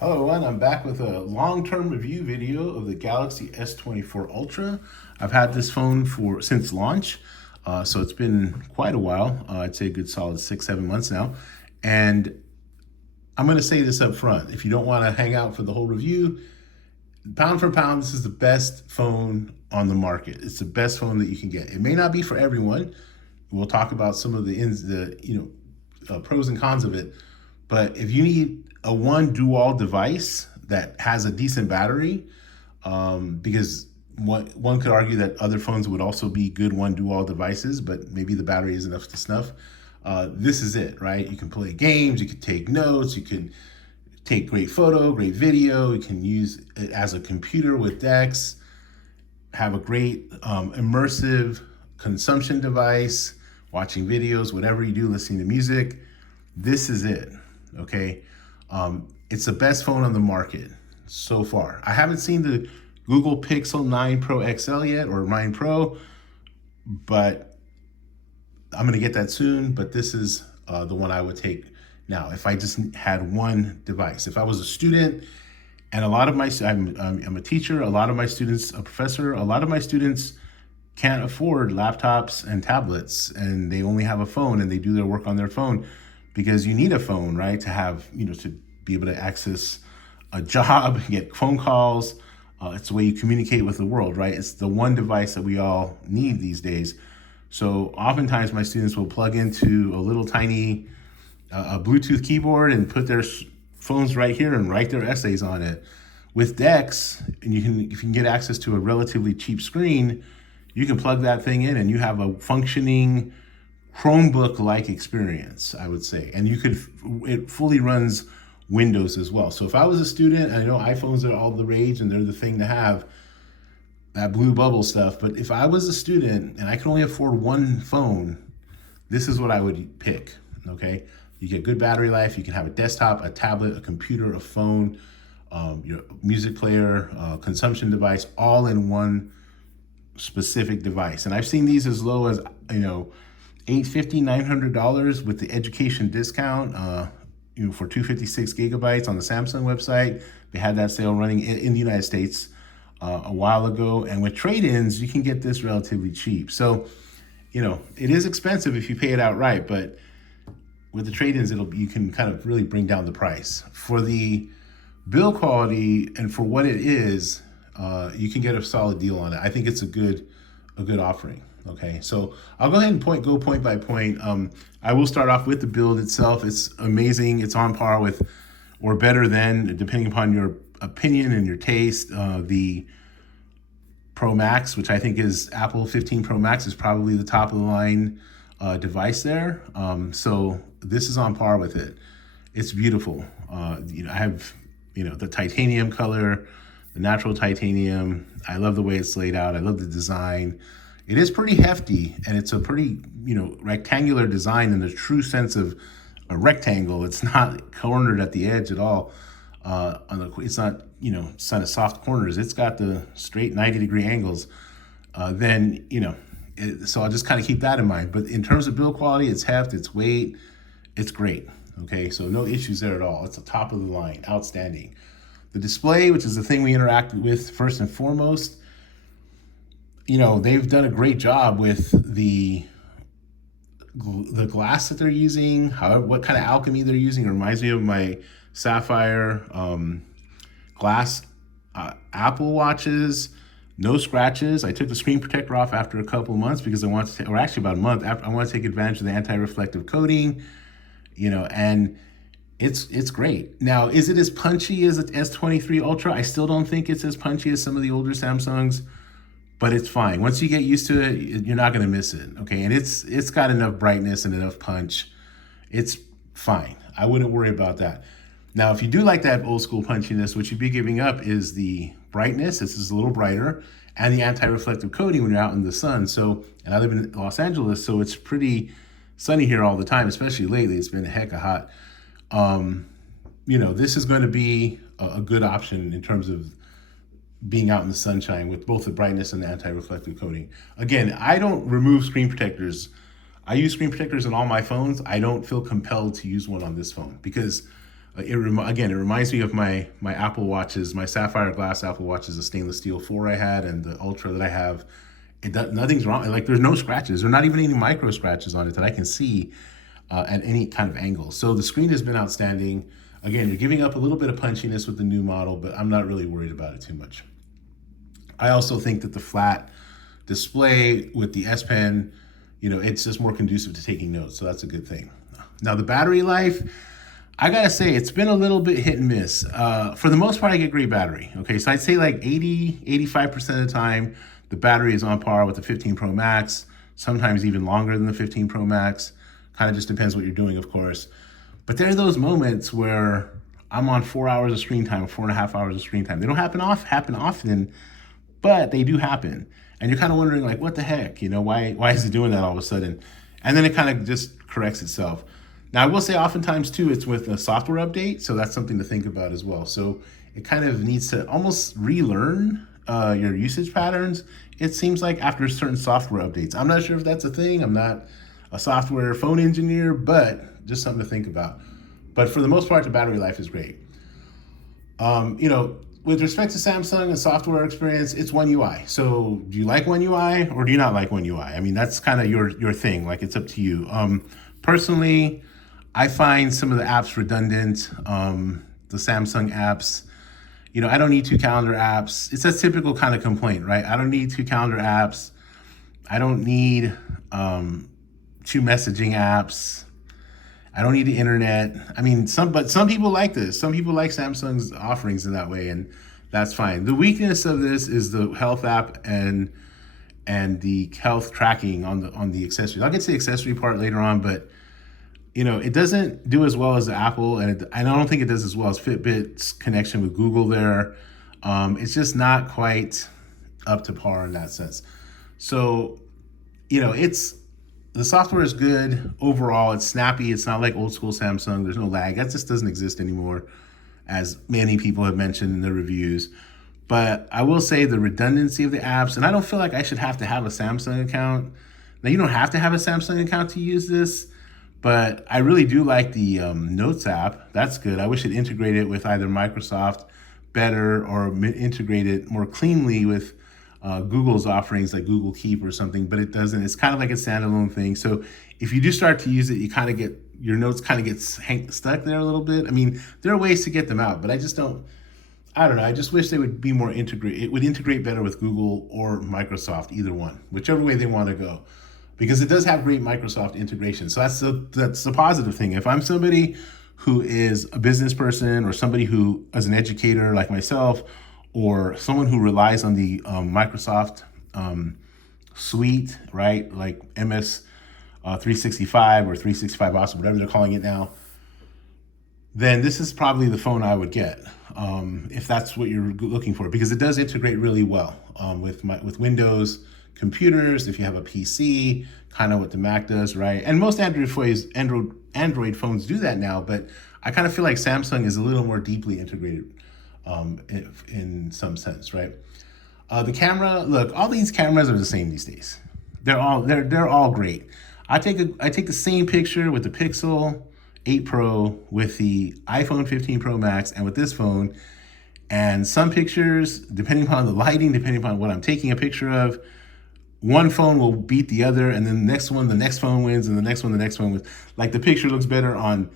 Hello everyone, I'm back with a long-term review video of the Galaxy S24 Ultra. I've had this phone since launch, so it's been quite a while. I'd say a good solid 6-7 months now. And I'm gonna say this up front. If you don't wanna hang out for the whole review, pound for pound, this is the best phone on the market. It's the best phone that you can get. It may not be for everyone. We'll talk about some of the pros and cons of it. But if you need a one dual device that has a decent battery, because one could argue that other phones would also be good one dual devices, but maybe the battery isn't up to snuff. This is it, right? You can play games, you can take notes, you can take great photo, great video, you can use it as a computer with DeX, have a great immersive consumption device, watching videos, whatever you do, listening to music. This is it, okay? It's the best phone on the market so far. I haven't seen the Google Pixel 9 Pro XL yet, or 9 Pro, but I'm gonna get that soon. But this is the one I would take now if I just had one device. If I was a student, and a lot of my, I'm a teacher, a lot of my students, a professor, a lot of my students can't afford laptops and tablets, and they only have a phone and they do their work on their phone, because you need a phone, right? To have, to be able to access a job, get phone calls. It's the way you communicate with the world, right? It's the one device that we all need these days. So oftentimes my students will plug into a little tiny a Bluetooth keyboard and put their phones right here and write their essays on it. With DeX, and if you can get access to a relatively cheap screen, you can plug that thing in and you have a functioning Chromebook-like experience, I would say. And it fully runs Windows as well. So if I was a student, I know iPhones are all the rage and they're the thing to have, that blue bubble stuff. But if I was a student and I could only afford one phone, this is what I would pick, okay? You get good battery life. You can have a desktop, a tablet, a computer, a phone, your music player, consumption device, all in one specific device. And I've seen these as low as, $850, $900 with the education discount, for 256 gigabytes on the Samsung website. They had that sale running in the United States a while ago. And with trade-ins, you can get this relatively cheap. So, it is expensive if you pay it outright, but with the trade-ins, you can kind of really bring down the price. For the build quality and for what it is, you can get a solid deal on it. I think it's a good offering. Okay, so I'll go ahead and go point by point. I will start off with the build itself. It's amazing. It's on par with, or better than, depending upon your opinion and your taste, the Pro Max, which I think is Apple 15 Pro Max, is probably the top of the line device there. So this is on par with it. It's beautiful. I have, the titanium color, the natural titanium. I love the way it's laid out. I love the design. It is pretty hefty, and it's a pretty, rectangular design in the true sense of a rectangle. It's not cornered at the edge at all. It's not, it's not a soft corners. It's got the straight 90-degree angles. So I'll just kind of keep that in mind. But in terms of build quality, its heft, its weight, it's great. Okay, so no issues there at all. It's the top of the line, outstanding. The display, which is the thing we interact with first and foremost, they've done a great job with the glass that they're using. What kind of alchemy they're using, it reminds me of my sapphire glass Apple watches. No scratches. I took the screen protector off after a couple of months because I wanted to, or actually about a month, I want to take advantage of the anti-reflective coating, and it's great. Now, is it as punchy as the S23 Ultra? I still don't think it's as punchy as some of the older Samsungs, but it's fine. Once you get used to it, you're not going to miss it, okay? And it's got enough brightness and enough punch. It's fine. I wouldn't worry about that. Now, if you do like that old school punchiness, what you'd be giving up is the brightness. This is a little brighter, and the anti-reflective coating when you're out in the sun. So, and I live in Los Angeles, so it's pretty sunny here all the time, especially lately. It's been a heck of hot. This is going to be a good option in terms of being out in the sunshine with both the brightness and the anti-reflective coating. Again, I don't remove screen protectors. I use screen protectors on all my phones. I don't feel compelled to use one on this phone because Again, it reminds me of my Apple Watches, my sapphire glass Apple Watches, the stainless steel 4 I had and the Ultra that I have. Nothing's wrong. Like, there's no scratches. There are not even any micro scratches on it that I can see at any kind of angle. So the screen has been outstanding. Again, you're giving up a little bit of punchiness with the new model, but I'm not really worried about it too much. I also think that the flat display with the S Pen, it's just more conducive to taking notes. So that's a good thing. Now, the battery life, I gotta say, it's been a little bit hit and miss. For the most part, I get great battery. Okay, so I'd say like 85% of the time, the battery is on par with the 15 Pro Max, sometimes even longer than the 15 Pro Max. Kind of just depends what you're doing, of course. But there are those moments where I'm on 4 hours of screen time, 4.5 hours of screen time. They don't happen often, but they do happen. And you're kind of wondering, like, what the heck? Why is it doing that all of a sudden? And then it kind of just corrects itself. Now, I will say oftentimes, too, it's with a software update, so that's something to think about as well. So it kind of needs to almost relearn your usage patterns, it seems like, after certain software updates. I'm not sure if that's a thing. I'm not a software phone engineer, but just something to think about. But for the most part, the battery life is great. With respect to Samsung and software experience, it's One UI. So do you like One UI or do you not like One UI? I mean, that's kind of your thing. Like, it's up to you. Personally, I find some of the apps redundant. The Samsung apps, I don't need 2 calendar apps. It's a typical kind of complaint, right? I don't need 2 calendar apps. I don't need 2 messaging apps. I don't need the internet. I mean, but some people like this. Some people like Samsung's offerings in that way, and that's fine. The weakness of this is the health app and the health tracking on the accessories. I'll get to the accessory part later on, but it doesn't do as well as the Apple, and I don't think it does as well as Fitbit's connection with Google there. It's just not quite up to par in that sense. So, the software is good overall. It's snappy. It's not like old school Samsung. There's no lag. That just doesn't exist anymore, as many people have mentioned in their reviews. But I will say the redundancy of the apps, and I don't feel like I should have to have a Samsung account. Now, you don't have to have a Samsung account to use this, but I really do like the Notes app. That's good. I wish it integrated with either Microsoft better or integrate it more cleanly with Google's offerings like Google Keep or something, but it doesn't. It's kind of like a standalone thing. So if you do start to use it, you kind of get, your notes kind of get stuck there a little bit. I mean, there are ways to get them out, but I don't know. I just wish they would be more integrated. It would integrate better with Google or Microsoft, either one, whichever way they want to go, because it does have great Microsoft integration. So that's the positive thing. If I'm somebody who is a business person or somebody who is an educator like myself, or someone who relies on the Microsoft suite, right? Like MS 365 or 365 Awesome, whatever they're calling it now, then this is probably the phone I would get if that's what you're looking for, because it does integrate really well with Windows computers. If you have a PC, kind of what the Mac does, right? And most Android phones do that now, but I kind of feel like Samsung is a little more deeply integrated in some sense, right? The camera, look, all these cameras are the same these days. They're all great. I take the same picture with the Pixel 8 Pro, with the iPhone 15 Pro Max, and with this phone. And some pictures, depending upon the lighting, depending upon what I'm taking a picture of, one phone will beat the other, and then the next phone wins, and the next one wins. Like, the picture looks better on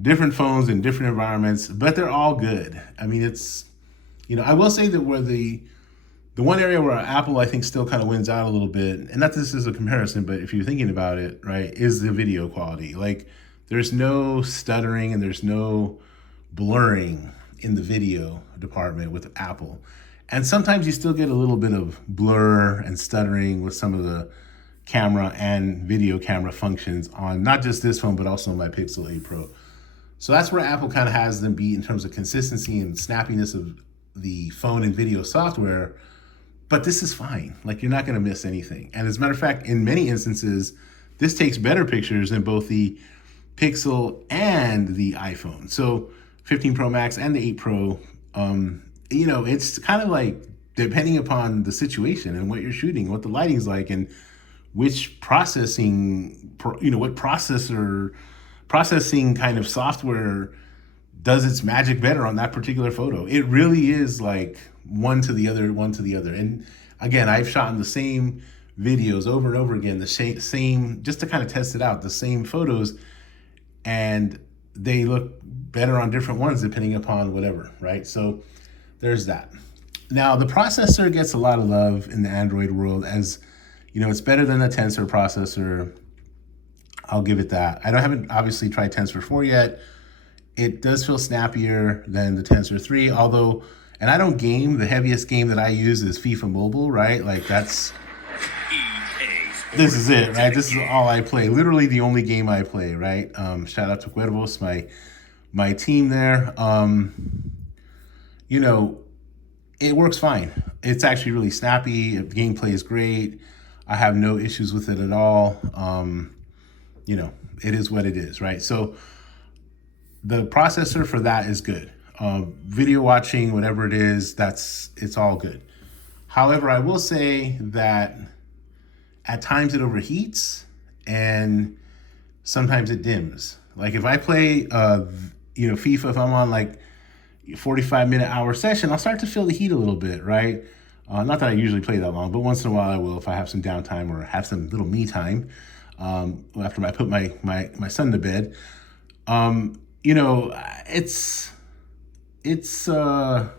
different phones in different environments, but they're all good. I mean, it's, I will say that where the one area where Apple, I think, still kind of wins out a little bit, and not this is a comparison, but if you're thinking about it, right, is the video quality. Like, there's no stuttering and there's no blurring in the video department with Apple. And sometimes you still get a little bit of blur and stuttering with some of the camera and video camera functions on not just this phone, but also my Pixel 8 Pro. So that's where Apple kind of has them beat in terms of consistency and snappiness of the phone and video software. But this is fine. Like, you're not going to miss anything. And as a matter of fact, in many instances, this takes better pictures than both the Pixel and the iPhone. So 15 Pro Max and the 8 Pro, it's kind of like, depending upon the situation and what you're shooting, what the lighting's like, and which processing kind of software does its magic better on that particular photo. It really is like one to the other, one to the other. And again, I've shot in the same videos over and over again, the same, just to kind of test it out, the same photos, and they look better on different ones depending upon whatever, right? So there's that. Now the processor gets a lot of love in the Android world, as you know, it's better than the Tensor processor. I'll give it that. Haven't obviously tried Tensor 4 yet. It does feel snappier than the Tensor 3, although, and I don't game, the heaviest game that I use is FIFA Mobile, right? Like this is it, right? This is all I play, literally the only game I play, right? Shout out to Cuervos, my team there. You know, it works fine. It's actually really snappy. The gameplay is great. I have no issues with it at all. You know, it is what it is, right? So the processor for that is good. Video watching, whatever it is, it's all good. However, I will say that at times it overheats and sometimes it dims. Like if I play, you know, FIFA, if I'm on like 45-minute hour session, I'll start to feel the heat a little bit, right? Not that I usually play that long, but once in a while I will if I have some downtime or have some little me time after I put my son to bed. You know, it's it's not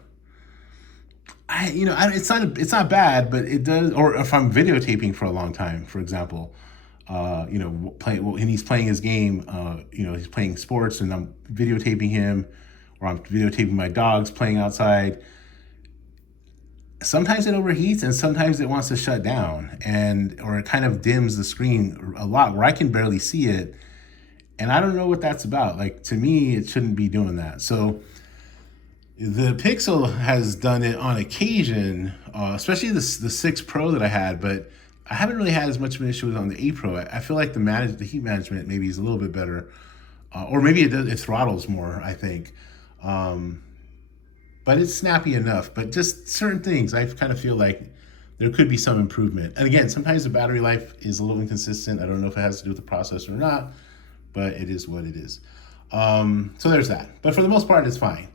bad, but it does. Or if I'm videotaping for a long time, for example, you know, and he's playing his game, you know, he's playing sports, and I'm videotaping him, or I'm videotaping my dogs playing outside. Sometimes it overheats, and sometimes it wants to shut down, or it kind of dims the screen a lot, where I can barely see it. And I don't know what that's about. Like, to me, it shouldn't be doing that. So the Pixel has done it on occasion, especially the 6 Pro that I had, but I haven't really had as much of an issue with it on the 8 Pro. I feel like the heat management maybe is a little bit better, or maybe it throttles more, I think. But it's snappy enough. But just certain things, I kind of feel like there could be some improvement. And again, sometimes the battery life is a little inconsistent. I don't know if it has to do with the processor or not, but it is what it is. So there's that. But for the most part, it's fine.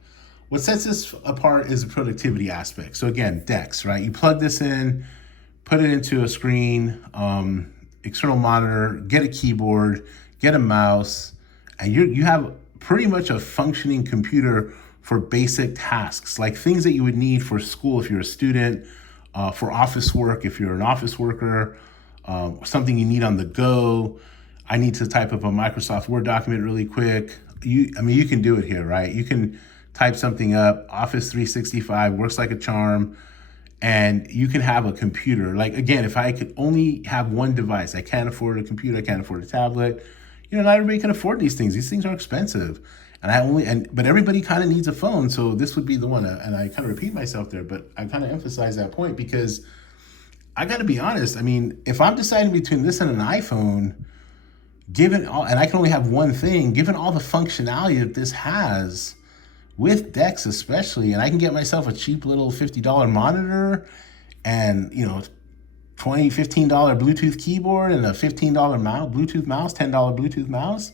What sets this apart is the productivity aspect. So again, DeX, right? You plug this in, put it into a screen, external monitor, get a keyboard, get a mouse, and you have pretty much a functioning computer for basic tasks, like things that you would need for school if you're a student, for office work if you're an office worker, something you need on the go. I need to type up a Microsoft Word document really quick. You can do it here, right? You can type something up. Office 365 works like a charm, and you can have a computer. Like, again, if I could only have one device, I can't afford a computer, I can't afford a tablet. You know, not everybody can afford these things. These things are expensive. But everybody kind of needs a phone, so this would be the one. And I kind of repeat myself there, but I kind of emphasize that point because I got to be honest. I mean, if I'm deciding between this and an iPhone, and I can only have one thing, given all the functionality that this has, with DeX especially, and I can get myself a cheap little $50 monitor and, you know, $15 Bluetooth keyboard and a $15 Bluetooth mouse, $10 Bluetooth mouse.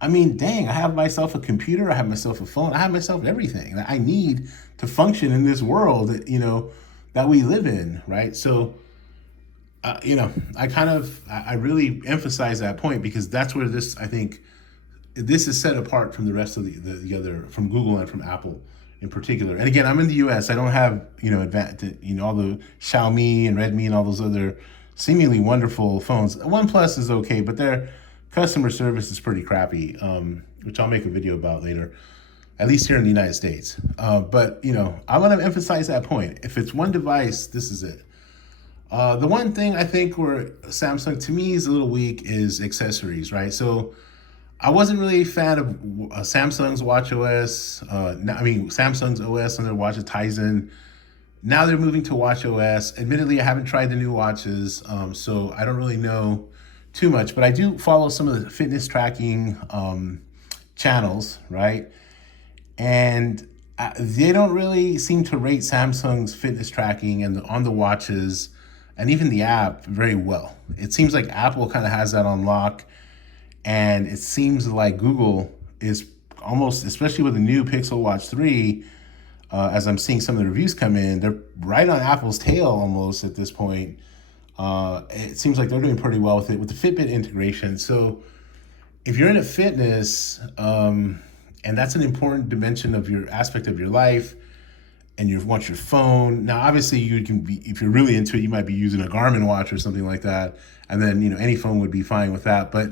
I mean, dang, I have myself a computer, I have myself a phone, I have myself everything that I need to function in this world that, you know, that we live in, right? So, you know, I really emphasize that point because that's where I think this is set apart from the rest of the other, from Google and from Apple in particular. And again, I'm in the US, I don't have, you know, all the Xiaomi and Redmi and all those other seemingly wonderful phones. OnePlus is okay, but their customer service is pretty crappy, which I'll make a video about later, at least here in the United States. But, you know, I want to emphasize that point. If it's one device, this is it. The one thing I think where Samsung, to me, is a little weak is accessories, right? So I wasn't really a fan of Samsung's watchOS. Samsung's OS on their watch, Tizen. Now they're moving to watchOS. Admittedly, I haven't tried the new watches, so I don't really know too much, but I do follow some of the fitness tracking channels, right? And they don't really seem to rate Samsung's fitness tracking and on the watches and even the app very well. It seems like Apple kind of has that on lock, and it seems like Google is almost, especially with the new Pixel Watch 3, as I'm seeing some of the reviews come in, they're right on Apple's tail almost at this point. It seems like they're doing pretty well with it, with the Fitbit integration. So if you're into fitness, and that's an important dimension of your aspect of your life, and you want your phone. Now, obviously, you can be, if you're really into it, you might be using a Garmin watch or something like that. And then, any phone would be fine with that. But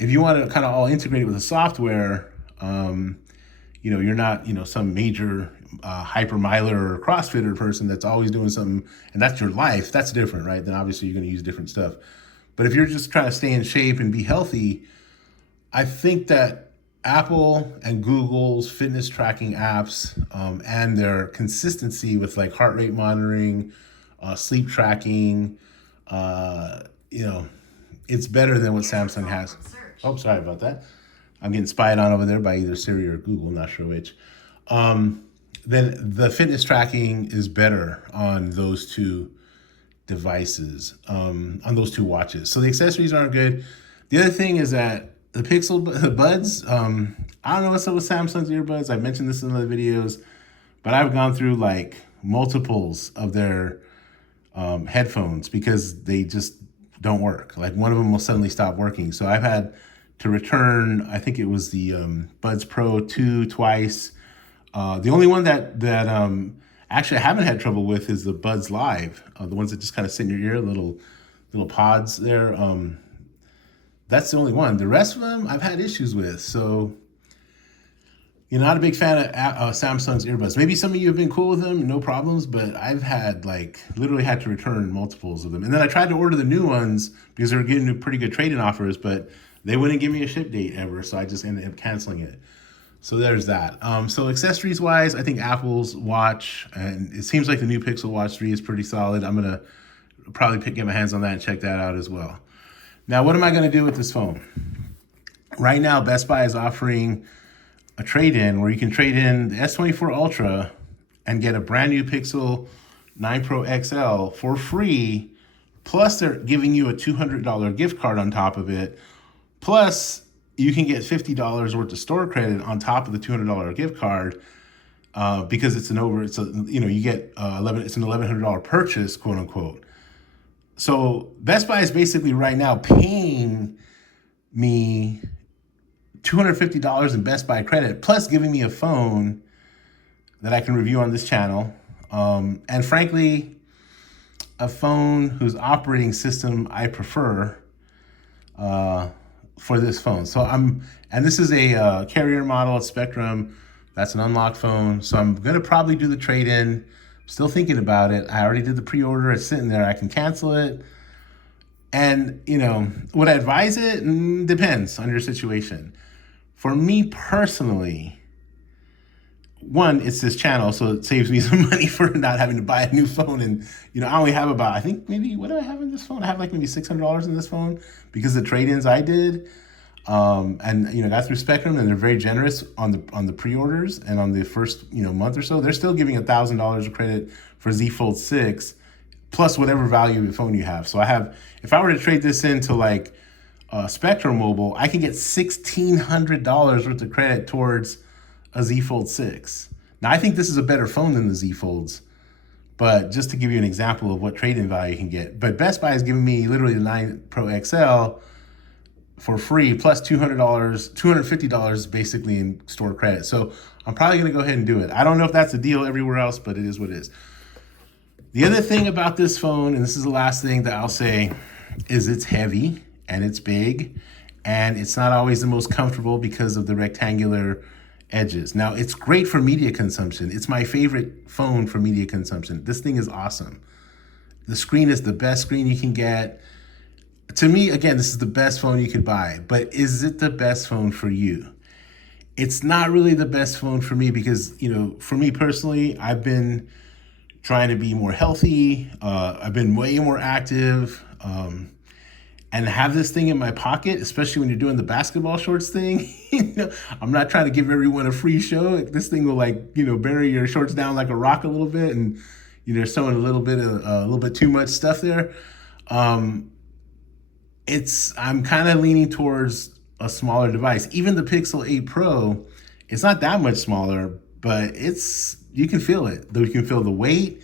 if you want to kind of all integrate it with the software, you're not, some major hyper miler or CrossFitter person that's always doing something, and that's your life. That's different, right? Then obviously you're going to use different stuff. But if you're just trying to stay in shape and be healthy, I think that Apple and Google's fitness tracking apps, and their consistency with like heart rate monitoring, sleep tracking, it's better than what Samsung has. Oh, sorry about that. I'm getting spied on over there by either Siri or Google, not sure which. Then the fitness tracking is better on those two devices, on those two watches. So the accessories aren't good. The other thing is that the Buds, I don't know what's up with Samsung's earbuds. I've mentioned this in other videos, but I've gone through like multiples of their headphones because they just don't work. Like one of them will suddenly stop working. So I've had to return, I think it was the Buds Pro 2 twice. The only one that actually I haven't had trouble with is the Buds Live, the ones that just kind of sit in your ear, little pods there. That's the only one. The rest of them I've had issues with. So you're not a big fan of Samsung's earbuds. Maybe some of you have been cool with them, no problems, but I've had literally had to return multiples of them. And then I tried to order the new ones because they were getting pretty good trade-in offers, but they wouldn't give me a ship date ever. So I just ended up canceling it. So there's that. So accessories wise, I think Apple's watch, and it seems like the new Pixel Watch 3 is pretty solid. I'm going to probably get my hands on that and check that out as well. Now, what am I going to do with this phone? Right now, Best Buy is offering a trade-in where you can trade in the S24 Ultra and get a brand new Pixel 9 Pro XL for free. Plus, they're giving you a $200 gift card on top of it. Plus, you can get $50 worth of store credit on top of the $200 gift card because it's an $1,100 purchase, quote unquote. So Best Buy is basically right now paying me $250 in Best Buy credit, plus giving me a phone that I can review on this channel. And frankly, a phone whose operating system I prefer for this phone. And this is a carrier model, it's Spectrum. That's an unlocked phone. So I'm gonna probably do the trade-in. Still thinking about it. I already did the pre-order. It's sitting there. I can cancel it. And, would I advise it? Depends on your situation. For me personally, one, it's this channel, so it saves me some money for not having to buy a new phone. And, I only have about, I think maybe, what do I have in this phone? I have maybe $600 in this phone because of the trade-ins I did. And got through Spectrum, and they're very generous on the pre-orders, and on the first month or so, they're still giving $1,000 of credit for Z Fold 6, plus whatever value of phone you have. So if I were to trade this into Spectrum Mobile, I can get $1,600 worth of credit towards a Z Fold 6. Now I think this is a better phone than the Z Folds, but just to give you an example of what trade-in value you can get. But Best Buy is giving me literally the 9 Pro XL for free, plus $250 basically in store credit. So I'm probably gonna go ahead and do it. I don't know if that's a deal everywhere else, but it is what it is. The other thing about this phone, and this is the last thing that I'll say, is it's heavy and it's big, and it's not always the most comfortable because of the rectangular edges. Now, it's great for media consumption. It's my favorite phone for media consumption. This thing is awesome. The screen is the best screen you can get. To me, again, this is the best phone you could buy, but is it the best phone for you? It's not really the best phone for me because, for me personally, I've been trying to be more healthy. I've been way more active, and have this thing in my pocket, especially when you're doing the basketball shorts thing. I'm not trying to give everyone a free show. This thing will bury your shorts down like a rock a little bit, and showing a little bit too much stuff there. I'm kind of leaning towards a smaller device. Even the Pixel 8 Pro, It's not that much smaller, but you can feel it. You can feel the weight,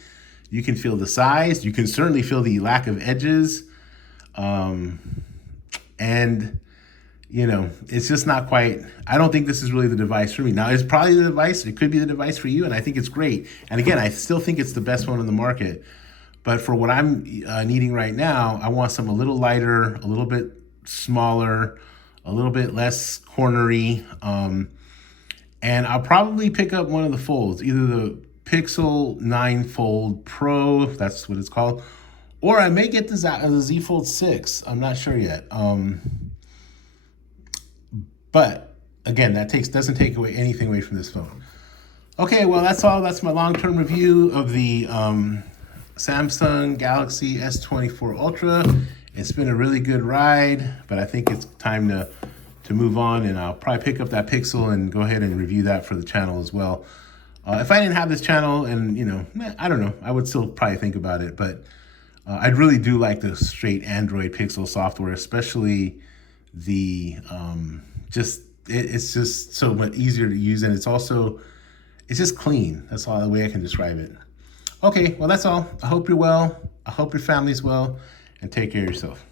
you can feel the size, you can certainly feel the lack of edges. And you know, it's just not quite, I don't think this is really the device for me. Now, it's probably the device, it could be the device for you, and I think it's great. And again, I still think it's the best phone on the market. But for what I'm needing right now, I want something a little lighter, a little bit smaller, a little bit less cornery. And I'll probably pick up one of the folds, either the Pixel 9 Fold Pro, if that's what it's called, or I may get the Z Fold 6. I'm not sure yet. But again, that doesn't take away anything away from this phone. Okay, well, that's all. That's my long-term review of the Samsung Galaxy S24 Ultra. It's been a really good ride, but I think it's time to move on, and I'll probably pick up that Pixel and go ahead and review that for the channel as well. If I didn't have this channel, and you know, I don't know, I would still probably think about it, but I really do like the straight Android Pixel software, especially the it's just so much easier to use, and it's just clean. That's all the way I can describe it. Okay, well, that's all. I hope you're well. I hope your family's well, and take care of yourself.